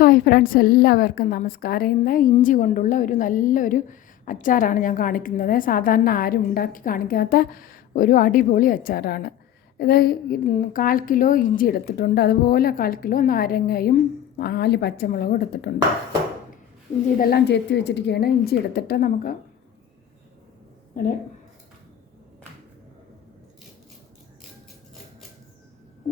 Hi friends, എല്ലാവർക്കും നമസ്കാരം. ഇന്ന് ഇഞ്ചി കൊണ്ടുള്ള നല്ലൊരു അച്ചാറാണ് ഞാൻ കാണിക്കുന്നത്. സാധാരണ ആരും ഉണ്ടാക്കി കാണിക്കാത്ത ഒരു അടിപൊളി അച്ചാറാണ് ഇത്. 1/4 കിലോ ഇഞ്ചി എടുത്തിട്ടുണ്ട്, അതുപോലെ 1/4 കിലോ നാരങ്ങയും 4 പച്ചമുളകും എടുത്തിട്ടുണ്ട്. ഇഞ്ചി ഇതെല്ലാം ചെത്തി വെച്ചിരിക്കുകയാണ്. ഇഞ്ചി എടുത്തിട്ട് നമുക്ക്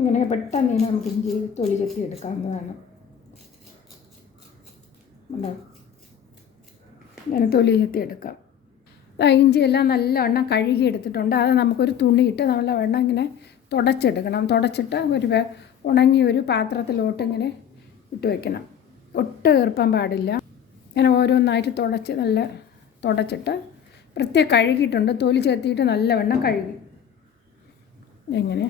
ഇങ്ങനെ പെട്ടെന്ന് നമുക്ക് ഇഞ്ചി തൊലി ചെത്തി എടുക്കാവുന്നതാണ്. ഇങ്ങനെ തൊലി ചെത്തി എടുക്കാം. ഇഞ്ചിയെല്ലാം നല്ലവണ്ണം കഴുകി എടുത്തിട്ടുണ്ട്. അത് നമുക്കൊരു തുണിയിട്ട് നല്ലവണ്ണം ഇങ്ങനെ തുടച്ചെടുക്കണം. തുടച്ചിട്ട് ഉണങ്ങിയ ഒരു പാത്രത്തിലോട്ട് ഇങ്ങനെ ഇട്ട് വയ്ക്കണം. ഒട്ടും ഈർപ്പം പാടില്ല. ഇങ്ങനെ ഓരോന്നായിട്ട് നല്ല തുടച്ചിട്ട് പ്രത്യേകം കഴുകിയിട്ടുണ്ട്. തൊലി ചെത്തിയിട്ട് നല്ലവണ്ണം കഴുകി. എങ്ങനെ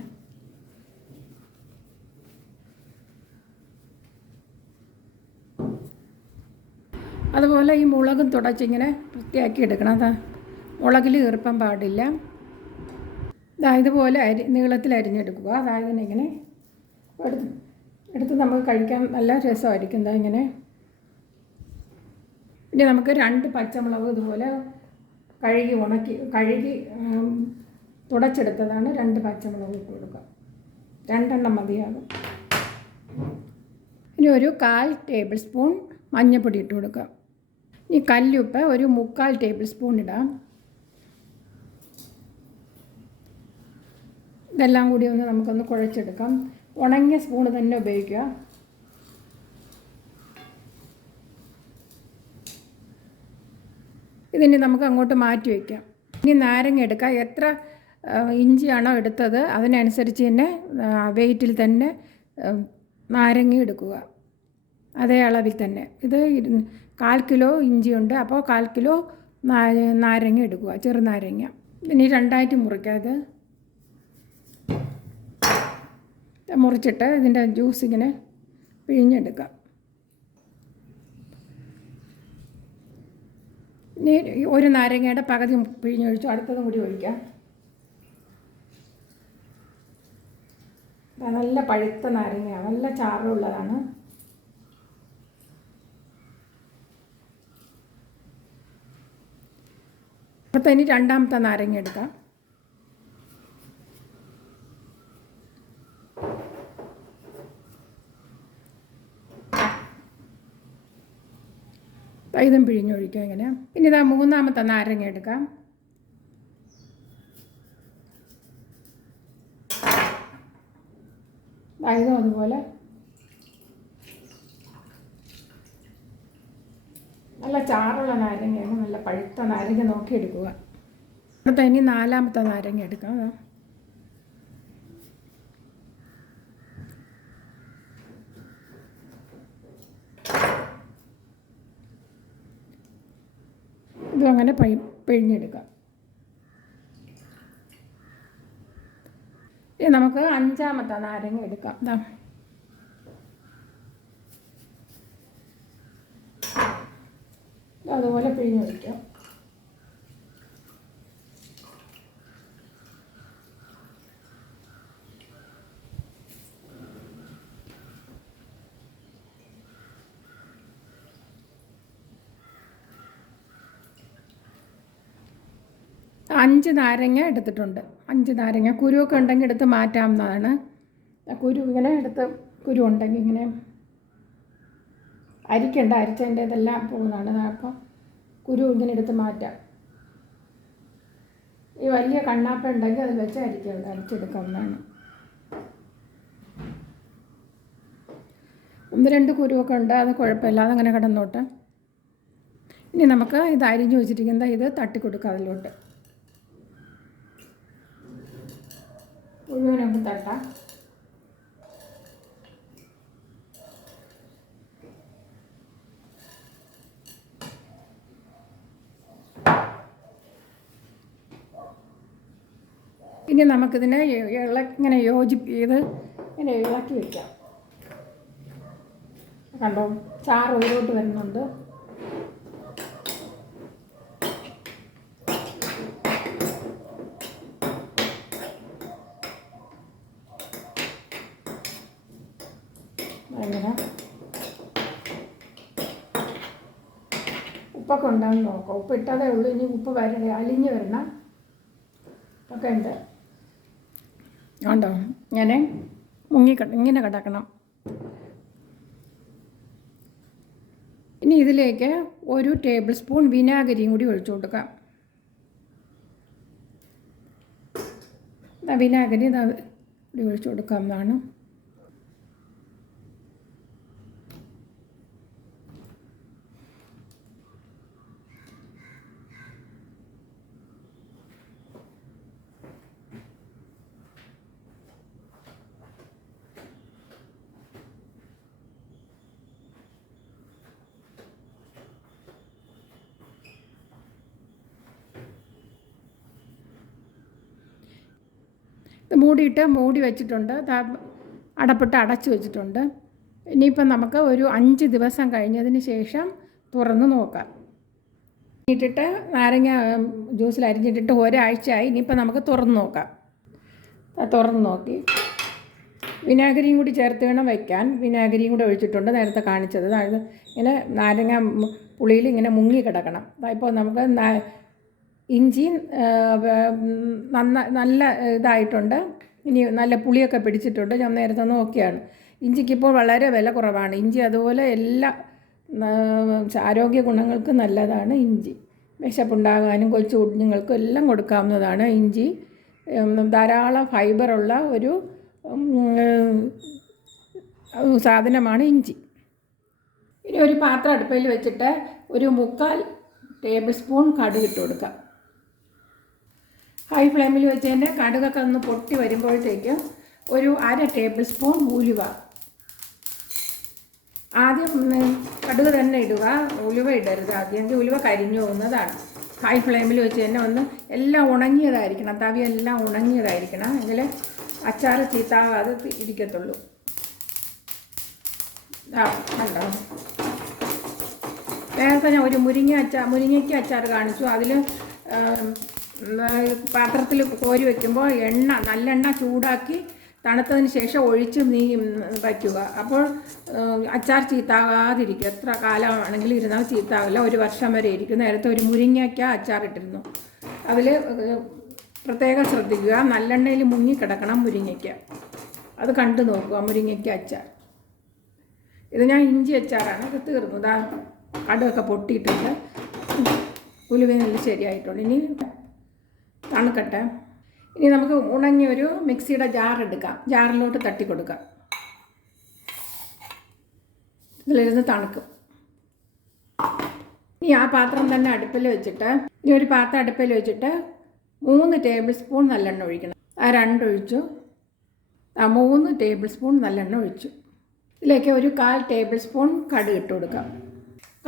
അതുപോലെ ഈ മുളകും തുടച്ചിങ്ങനെ വൃത്തിയാക്കി എടുക്കണം. മുളകിൽ ഈർപ്പം പാടില്ല. ഇതുപോലെ നീളത്തിൽ അരിഞ്ഞെടുക്കുക. അതായത് ഇങ്ങനെ എടുത്ത് നമുക്ക് കഴിക്കാൻ നല്ല രസമായിരിക്കും. ഇങ്ങനെ ഇനി നമുക്ക് 2 പച്ചമുളക് ഇതുപോലെ കഴുകി തുടച്ചെടുത്തതാണ്. 2 പച്ചമുളക് ഇട്ട് കൊടുക്കുക. 2 എണ്ണം മതിയാകും. ഇനി ഒരു 1/4 ടേബിൾ സ്പൂൺ മഞ്ഞൾപ്പൊടി ഇട്ട് കൊടുക്കുക. ഈ കല്ലുപ്പ് ഒരു 3/4 ടേബിൾ സ്പൂൺ ഇടാം. ഇതെല്ലാം കൂടി നമുക്കൊന്ന് കുഴച്ചെടുക്കാം. ഉണങ്ങിയ സ്പൂണ് തന്നെ ഉപയോഗിക്കുക. ഇതിന് നമുക്ക് അങ്ങോട്ട് മാറ്റി വയ്ക്കാം. ഇനി നാരങ്ങ എടുക്കുക. എത്ര ഇഞ്ചിയാണോ എടുത്തത് അതിനനുസരിച്ച് തന്നെ വെയിറ്റിൽ തന്നെ നാരങ്ങ എടുക്കുക. അതേ അളവിൽ തന്നെ. ഇത് 1/4 കിലോ ഇഞ്ചിയുണ്ട്, അപ്പോൾ 1/4 കിലോ നാരങ്ങ എടുക്കുക, ചെറുനാരങ്ങ. ഇനി 2ആയിട്ട് മുറിക്കാതെ മുറിച്ചിട്ട് ഇതിൻ്റെ ജ്യൂസ് ഇങ്ങനെ പിഴിഞ്ഞെടുക്കാം. ഇനി ഒരു നാരങ്ങയുടെ പകുതി പിഴിഞ്ഞൊഴിച്ചു, അടുത്തതും കൂടി ഒഴിക്കാം. നല്ല പഴുത്ത നാരങ്ങയാണ്, നല്ല ചാറുള്ളതാണ്. അപ്പോൾ ഇനി 2ാമത്തെ നാരങ്ങ എടുക്കാം. ഇതും പിഴിഞ്ഞൊഴിക്കാം ഇങ്ങനെ. ഇനി 3ാമത്തെ നാരങ്ങ എടുക്കാം. ഇതും അതുപോലെ നല്ല ചാറുള്ള നാരങ്ങയാണ്, നല്ല പഴുത്ത നാരങ്ങ നോക്കി എടുക്കുക. അടുത്ത ഇനി 4ാമത്തെ നാരങ്ങ എടുക്കാം. ഇതും അങ്ങനെ പിഴിഞ്ഞെടുക്കാം. ഇനി നമുക്ക് 5ാമത്തെ നാരങ്ങ എടുക്കാം. അതുപോലെ പിഴിഞ്ഞൊഴിക്കാം. അഞ്ച് നാരങ്ങ എടുത്തിട്ടുണ്ട്. 5 നാരങ്ങ കുരുവൊക്കെ ഉണ്ടെങ്കിൽ എടുത്ത് മാറ്റാവുന്നതാണ്. ഇങ്ങനെ കുരു ഉണ്ടെങ്കിൽ ഇങ്ങനെ അരിക്കണ്ട, അരിച്ചതിൻ്റെ ഇതെല്ലാം പോകുന്നതാണ്. അപ്പോൾ കുരു ഇങ്ങനെ എടുത്ത് മാറ്റാം. ഈ വലിയ കണ്ണാപ്പ ഉണ്ടെങ്കിൽ അതിൽ വെച്ച് അരിച്ചെടുക്കാവുന്നതാണ്. 1-2 കുരുവൊക്കെ ഉണ്ട്, അത് കുഴപ്പമില്ല, അതങ്ങനെ കിടന്നോട്ടെ. ഇനി നമുക്ക് ഇത് അരിഞ്ഞു വെച്ചിരിക്കുന്നത് ഇത് തട്ടിക്കൊടുക്കാം. അതിലോട്ട് മുഴുവൻ നമുക്ക് തട്ടാം. ഇനി നമുക്കിതിനെ ഇങ്ങനെ ഇങ്ങനെ ഇളക്കി വയ്ക്കാം. കണ്ടോ, ചാറ് ഉള്ളിലോട്ട് വരുന്നുണ്ട്. അങ്ങനെ ഉപ്പൊക്കെ ഉണ്ടാകുന്ന നോക്കാം. ഉപ്പ് ഇട്ടതേ ഉള്ളൂ, ഇനി ഉപ്പ് വരണേ, അലിഞ്ഞ് വരണം. ഒക്കെ ഉണ്ട് ഉണ്ടോ, ഇങ്ങനെ ഇങ്ങനെ കിടക്കണം. ഇനി ഇതിലേക്ക് 1 ടേബിൾ സ്പൂൺ വിനാഗിരിയും കൂടി ഒഴിച്ചു കൊടുക്കാം. വിനാഗിരി ഒഴിച്ചു കൊടുക്കാവുന്നതാണ്. ഇത് മൂടി വെച്ചിട്ടുണ്ട്, അടപ്പിട്ട് അടച്ചു വെച്ചിട്ടുണ്ട്. ഇനിയിപ്പം നമുക്ക് ഒരു 5 ദിവസം കഴിഞ്ഞതിന് ശേഷം തുറന്ന് നോക്കാം. ഇട്ടിട്ട് നാരങ്ങ ജ്യൂസിൽ അരിഞ്ഞിട്ടിട്ട് ഒരാഴ്ചയായി. ഇനിയിപ്പോൾ നമുക്ക് തുറന്ന് നോക്കാം. തുറന്ന് നോക്കി വിനാഗിരിയും കൂടി ചേർത്ത് വേണം വയ്ക്കാൻ. വിനാഗിരിയും കൂടി ഒഴിച്ചിട്ടുണ്ട്, നേരത്തെ കാണിച്ചത്. അതായത് ഇങ്ങനെ നാരങ്ങ പുളിയിൽ ഇങ്ങനെ മുങ്ങി കിടക്കണം. ഇപ്പോൾ നമുക്ക് ഇഞ്ചി നല്ല ഇതായിട്ടുണ്ട്. ഇനി നല്ല പുളിയൊക്കെ പിടിച്ചിട്ടുണ്ട്. ഞാൻ നേരത്തെ നോക്കിയാണ്. ഇഞ്ചിക്കിപ്പോൾ വളരെ വില കുറവാണ്. ഇഞ്ചി അതുപോലെ എല്ലാ ആരോഗ്യ ഗുണങ്ങൾക്ക് നല്ലതാണ് ഇഞ്ചി. വിശപ്പുണ്ടാകാനും കൊച്ചു കുഞ്ഞുങ്ങൾക്കും എല്ലാം കൊടുക്കാവുന്നതാണ് ഇഞ്ചി. ധാരാളം ഫൈബറുള്ള ഒരു സാധനമാണ് ഇഞ്ചി. ഇനി ഒരു പാത്രം അടുപ്പയിൽ വെച്ചിട്ട് ഒരു 3/4 ടേബിൾ സ്പൂൺ കടുക് ഇട്ട് കൊടുക്കാം. ഹൈ ഫ്ലെയിമിൽ വെച്ച് തന്നെ കടുകൊക്കെ ഒന്ന് പൊട്ടി വരുമ്പോഴത്തേക്കും ഒരു 1/2 ടേബിൾ സ്പൂൺ ഉലുവ. ആദ്യം കടുക് തന്നെ ഇടുക, ഉലുവ ഇടരുത് ആദ്യം. ഉലുവ കരിഞ്ഞു പോകുന്നതാണ്. ഹൈ ഫ്ലെയിമിൽ വെച്ച് തന്നെ ഒന്ന് എല്ലാം ഉണങ്ങിയതായിരിക്കണം, തവിയെല്ലാം ഉണങ്ങിയതായിരിക്കണം, എങ്കിൽ അച്ചാർ ചീത്താവാതെ ഇരിക്കത്തുള്ളൂ. കണ്ടോ, നേരത്തെ ഞാൻ ഒരു മുരിങ്ങയ്ക്ക് അച്ചാർ കാണിച്ചു. അതിൽ പാത്രത്തിൽ കോരി വയ്ക്കുമ്പോൾ നല്ലെണ്ണ ചൂടാക്കി തണുത്തതിന് ശേഷം ഒഴിച്ച് വയ്ക്കുക. അപ്പോൾ അച്ചാർ ചീത്താകാതിരിക്കും. എത്ര കാലമാണെങ്കിലും ഇരുന്നാൽ ചീത്താവില്ല, 1 വർഷം വരെ ഇരിക്കും. നേരത്തെ ഒരു മുരിങ്ങയ്ക്ക അച്ചാർ ഇട്ടിരുന്നു. അതിൽ പ്രത്യേകം ശ്രദ്ധിക്കുക, നല്ലെണ്ണയിൽ മുങ്ങിക്കിടക്കണം മുരിങ്ങയ്ക്ക. അത് കണ്ടു നോക്കുക, മുരിങ്ങയ്ക്ക അച്ചാർ. ഇത് ഞാൻ ഇഞ്ചി അച്ചാറാണ്. ഇത് തീർന്നു. കടുകൊക്കെ പൊട്ടിയിട്ടുണ്ട്, ഉലുവ നല്ല ശരിയായിട്ടുണ്ട്. ഇനി തണുക്കട്ടെ. ഇനി നമുക്ക് ഉണങ്ങിയൊരു മിക്സിയുടെ ജാർ എടുക്കാം. ജാറിലോട്ട് തട്ടി കൊടുക്കാം. ഇതിലിരുന്ന് തണുക്കും. ഇനി ആ പാത്രം തന്നെ അടുപ്പിൽ വെച്ചിട്ട് ഒരു പാത്രം അടുപ്പിൽ വെച്ചിട്ട് 3 ടേബിൾ സ്പൂൺ നല്ലെണ്ണ ഒഴിക്കണം. 2 ഒഴിച്ചു. 3 ടേബിൾ സ്പൂൺ നല്ലെണ്ണ ഒഴിച്ചു. ഇതിലേക്ക് ഒരു 1/4 ടേബിൾ സ്പൂൺ കടുക് ഇട്ട് കൊടുക്കാം.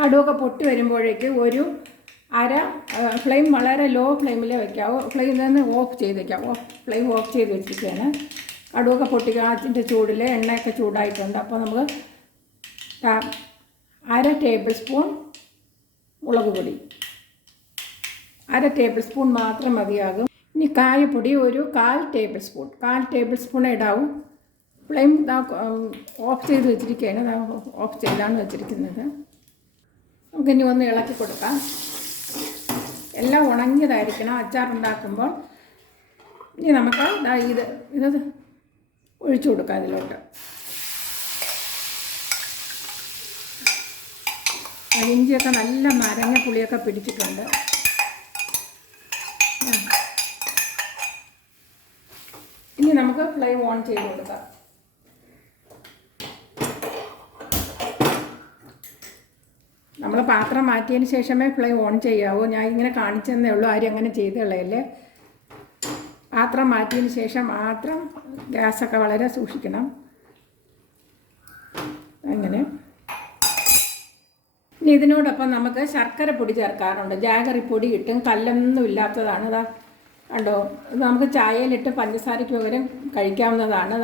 കടുകൊക്കെ പൊട്ടി വരുമ്പോഴേക്ക് ഒരു ഫ്ലെയിം വളരെ ലോ ഫ്ലെയിമിൽ വയ്ക്കാവോ. ഫ്ലെയിമിൽ നിന്ന് ഓഫ് ചെയ്ത് വയ്ക്കാം. ഫ്ലെയിം ഓഫ് ചെയ്ത് വെച്ചിട്ടാണ് കടുകൊക്കെ പൊട്ടിക്കാത്തിൻ്റെ ചൂടിൽ എണ്ണയൊക്കെ ചൂടായിട്ടുണ്ട്. അപ്പോൾ നമുക്ക് 1/2 ടേബിൾ സ്പൂൺ മുളക് പൊടി, 1/2 ടേബിൾ സ്പൂൺ മാത്രം മതിയാകും. ഇനി കായപ്പൊടി ഒരു 1/4 ടേബിൾ സ്പൂൺ ഇടാവും. ഫ്ലെയിം ഓഫ് ചെയ്ത് വെച്ചിരിക്കുകയാണ്. ഓഫ് ചെയ്താണ് വെച്ചിരിക്കുന്നത്. നമുക്കിനി ഒന്ന് ഇളക്കി കൊടുക്കാം. എല്ലാം ഉണങ്ങിയതായിരിക്കണം അച്ചാർ ഉണ്ടാക്കുമ്പോൾ. ഇനി നമുക്ക് ഇത് ഒഴിച്ചു കൊടുക്കാം ഇതിലോട്ട്. ഇഞ്ചിയൊക്കെ നല്ല മരങ്ങ പുളിയൊക്കെ പിടിച്ചിട്ടുണ്ട്. ഇനി നമുക്ക് ഫ്ലെയിം ഓൺ ചെയ്ത് കൊടുക്കാം. നമ്മൾ പാത്രം മാറ്റിയതിന് ശേഷമേ ഫ്ലെയിം ഓൺ ചെയ്യാവൂ. ഞാൻ ഇങ്ങനെ കാണിച്ചെന്നേ ഉള്ളൂ, ആരും അങ്ങനെ ചെയ്ത് കളയല്ലേ. പാത്രം മാറ്റിയതിന് ശേഷം മാത്രം ഗ്യാസൊക്കെ വളരെ സൂക്ഷിക്കണം. അങ്ങനെ ഇനി ഇതിനോടൊപ്പം നമുക്ക് ശർക്കര പൊടി ചേർക്കാറുണ്ട്. ജാഗറിപ്പൊടി ഇട്ടും കല്ലൊന്നും ഇല്ലാത്തതാണ്. കണ്ടോ, ഇത് നമുക്ക് ചായയിലിട്ട് പഞ്ചസാരയ്ക്ക് പകരം കഴിക്കാവുന്നതാണ്.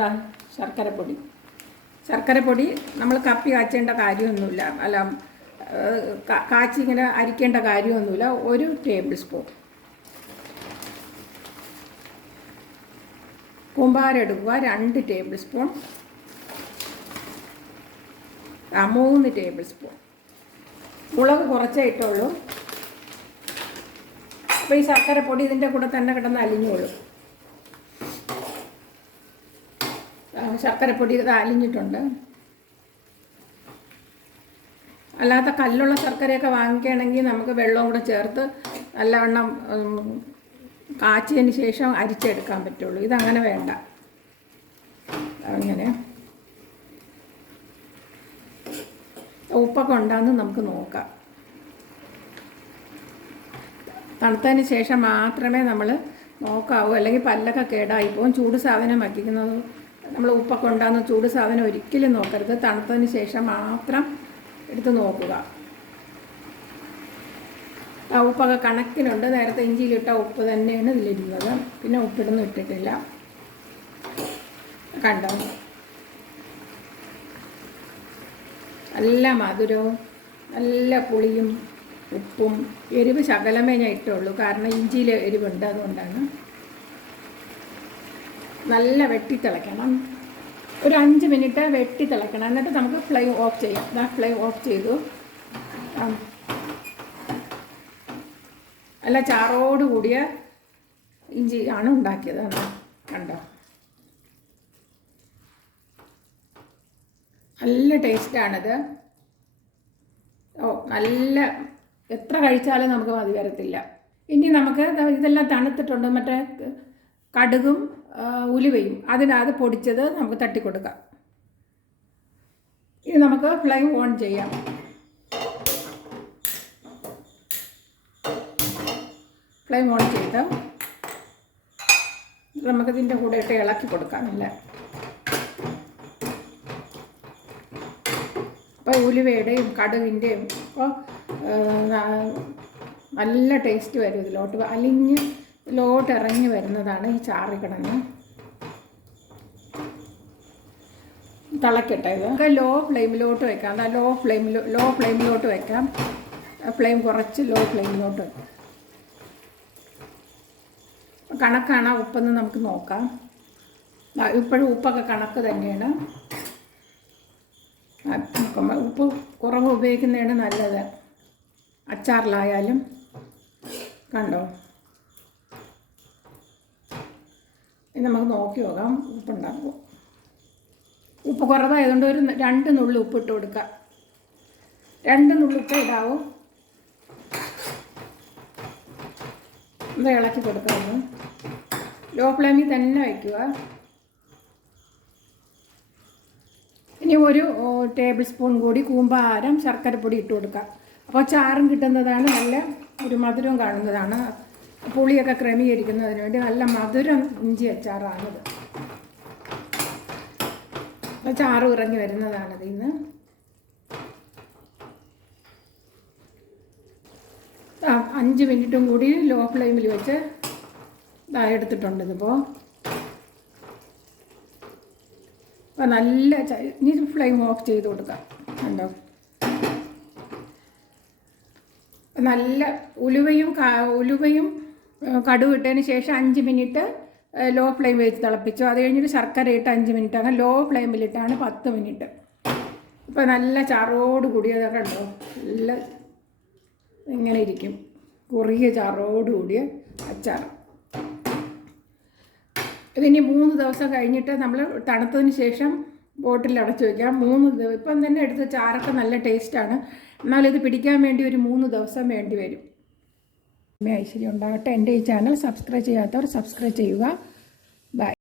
ശർക്കരപ്പൊടി നമ്മൾ കപ്പി കാച്ചേണ്ട കാര്യമൊന്നുമില്ല. അല്ല, കാച്ചി ഇങ്ങനെ അരിക്കേണ്ട കാര്യമൊന്നുമില്ല. 1 ടേബിൾ സ്പൂൺ കൂമ്പാരം എടുക്കുക. 2 ടേബിൾ സ്പൂൺ, 3 ടേബിൾ സ്പൂൺ മുളക് കുറച്ചേ ഇട്ടുള്ളൂ. അപ്പോൾ ഈ ശർക്കരപ്പൊടി ഇതിൻ്റെ കൂടെ തന്നെ കിടന്ന് അലിഞ്ഞോളൂ. ശർക്കരപ്പൊടി ഇത് അലിഞ്ഞിട്ടുണ്ട്. അല്ലാത്ത കല്ലുള്ള ശർക്കരയൊക്കെ വാങ്ങിക്കുകയാണെങ്കിൽ നമുക്ക് വെള്ളവും കൂടെ ചേർത്ത് നല്ലവണ്ണം കാച്ചിയതിന് ശേഷം അരിച്ചെടുക്കാൻ പറ്റുള്ളൂ. ഇതങ്ങനെ വേണ്ട. അങ്ങനെ ഉപ്പൊക്കെ ഉണ്ടാകുന്ന നമുക്ക് നോക്കാം. തണുത്തതിന് ശേഷം മാത്രമേ നമ്മൾ നോക്കാവൂ, അല്ലെങ്കിൽ പല്ലൊക്കെ കേടായിപ്പോവും. ചൂട് സാധനം വയ്ക്കുന്നത് നമ്മൾ ഉപ്പൊക്കെ ഉണ്ടാകുന്ന ചൂട് സാധനം ഒരിക്കലും നോക്കരുത്. തണുത്തതിന് ശേഷം മാത്രം എടുത്ത് നോക്കുക. ആ ഉപ്പൊക്കെ കണക്കിനുണ്ട്. നേരത്തെ ഇഞ്ചിയിലിട്ട ഉപ്പ് തന്നെയാണ് ഇതിലിരുന്നത്. പിന്നെ ഉപ്പിടൊന്നും ഇട്ടിട്ടില്ല. കണ്ടോ, നല്ല മധുരവും നല്ല പുളിയും ഉപ്പും. എരിവ് ശകലമേ ഞാൻ ഇട്ടുള്ളൂ, കാരണം ഇഞ്ചിയിൽ എരിവുണ്ട്, അതുകൊണ്ടാണ്. നല്ല വെട്ടി തിളയ്ക്കണം. ഒരു 5 മിനിറ്റ് വെട്ടി തിളയ്ക്കണം. എന്നിട്ട് നമുക്ക് ഫ്ലെയിം ഓഫ് ചെയ്യാം. ഫ്ലെയിം ഓഫ് ചെയ്തു. നല്ല ചാറോട് കൂടിയ ഇഞ്ചി ആണ് ഉണ്ടാക്കിയത്. കണ്ടോ, നല്ല ടേസ്റ്റാണിത്. നല്ല എത്ര കഴിച്ചാലും നമുക്ക് മതി വരത്തില്ല. ഇനി നമുക്ക് ഇതെല്ലാം തണുത്തിട്ടുണ്ട്. മറ്റേ കടുകും ഉലുവയും അതിനകത്ത് പൊടിച്ചത് നമുക്ക് തട്ടിക്കൊടുക്കാം. ഇനി നമുക്ക് ഫ്ലെയിം ഓൺ ചെയ്യാം. ഫ്ലെയിം ഓൺ ചെയ്ത് നമുക്കിതിൻ്റെ കൂടെ ഇട്ട് ഇളക്കി കൊടുക്കാമില്ല. അപ്പോൾ ഉലുവയുടെയും കടുകിൻ്റെയും അപ്പോൾ നല്ല ടേസ്റ്റ് വരും. ഇതിലോട്ട് അലിഞ്ഞ് ഇതിലോട്ട് ഇറങ്ങി വരുന്നതാണ് ഈ ചാറി കിടന്ന്. തിളക്കട്ടെ. ഇത് ലോ ഫ്ലെയിമിലോട്ട് വെക്കാം. ലോ ഫ്ലെയിമിലോട്ട് വെക്കാം. ഫ്ലെയിം കുറച്ച് ലോ ഫ്ലെയിമിലോട്ട് വെക്കാം. കണക്കാണ് ഉപ്പെന്ന് നമുക്ക് നോക്കാം. ഇപ്പോഴും ഉപ്പൊക്കെ കണക്ക് തന്നെയാണ്. ഉപ്പ് കുറവ് ഉപയോഗിക്കുന്നതാണ് നല്ലത്, അച്ചാറിലായാലും. കണ്ടോ, ഇനി നമുക്ക് നോക്കി നോക്കാം ഉപ്പുണ്ടാകും. ഉപ്പ് കുറവായതുകൊണ്ട് ഒരു 2 നുള്ളി ഉപ്പിട്ട് കൊടുക്കാം. 2 നുള്ളി ഉപ്പ് ഇടാവും. ഇത് ഇളക്കി കൊടുക്കാമെന്ന്. ലോ ഫ്ലെയിമിൽ തന്നെ വയ്ക്കുക. ഇനി ഒരു ടേബിൾ സ്പൂൺ കൂടി കൂമ്പാരം ശർക്കരപ്പൊടി ഇട്ട് കൊടുക്കാം. അപ്പോൾ ചാറും കിട്ടുന്നതാണ്, നല്ല ഒരു മധുരവും കാണുന്നതാണ്. പുളിയൊക്കെ ക്രമീകരിക്കുന്നതിന് വേണ്ടി നല്ല മധുരം ഇഞ്ചി അച്ചാറാണിത്. അപ്പോൾ ചാറ് ഇറങ്ങി വരുന്നതാണിത്. ഇന്ന് 5 മിനിറ്റും കൂടി ലോ ഫ്ലെയിമിൽ വെച്ച് എടുത്തിട്ടുണ്ട്. ഇതിപ്പോൾ അപ്പോൾ നല്ല ഇനി ഫ്ലെയിം ഓഫ് ചെയ്ത് കൊടുക്കാം. കണ്ടോ, നല്ല ഉലുവയും കടുക് ഇട്ടതിന് ശേഷം 5 മിനിറ്റ് ലോ ഫ്ലെയിം വെച്ച് തിളപ്പിച്ചു. അത് കഴിഞ്ഞിട്ട് ശർക്കര ഇട്ട് 5 മിനിറ്റ്. അങ്ങനെ ലോ ഫ്ലെയിമിലിട്ടാണ് 10 മിനിറ്റ്. ഇപ്പോൾ നല്ല ചാറോട് കൂടിയത് കണ്ടോ, നല്ല ഇങ്ങനെ ഇരിക്കും. കുറിയ ചാറോട് കൂടിയ അച്ചാർ. ഇതിനി 3 ദിവസം കഴിഞ്ഞിട്ട് നമ്മൾ തണുത്തതിന് ശേഷം ബോട്ടിൽ അടച്ചു വയ്ക്കാം. 3 ദിവസം ഇപ്പം തന്നെ എടുത്ത് ചാറൊക്കെ നല്ല ടേസ്റ്റാണ്. എന്നാലും ഇത് പിടിക്കാൻ വേണ്ടി ഒരു 3 ദിവസം വേണ്ടി വരും. ഐശ്വര്യം ഉണ്ടാകട്ടെ. എൻ്റെ ഈ ചാനൽ സബ്സ്ക്രൈബ് ചെയ്യാത്തവർ സബ്സ്ക്രൈബ് ചെയ്യുക. ബൈ.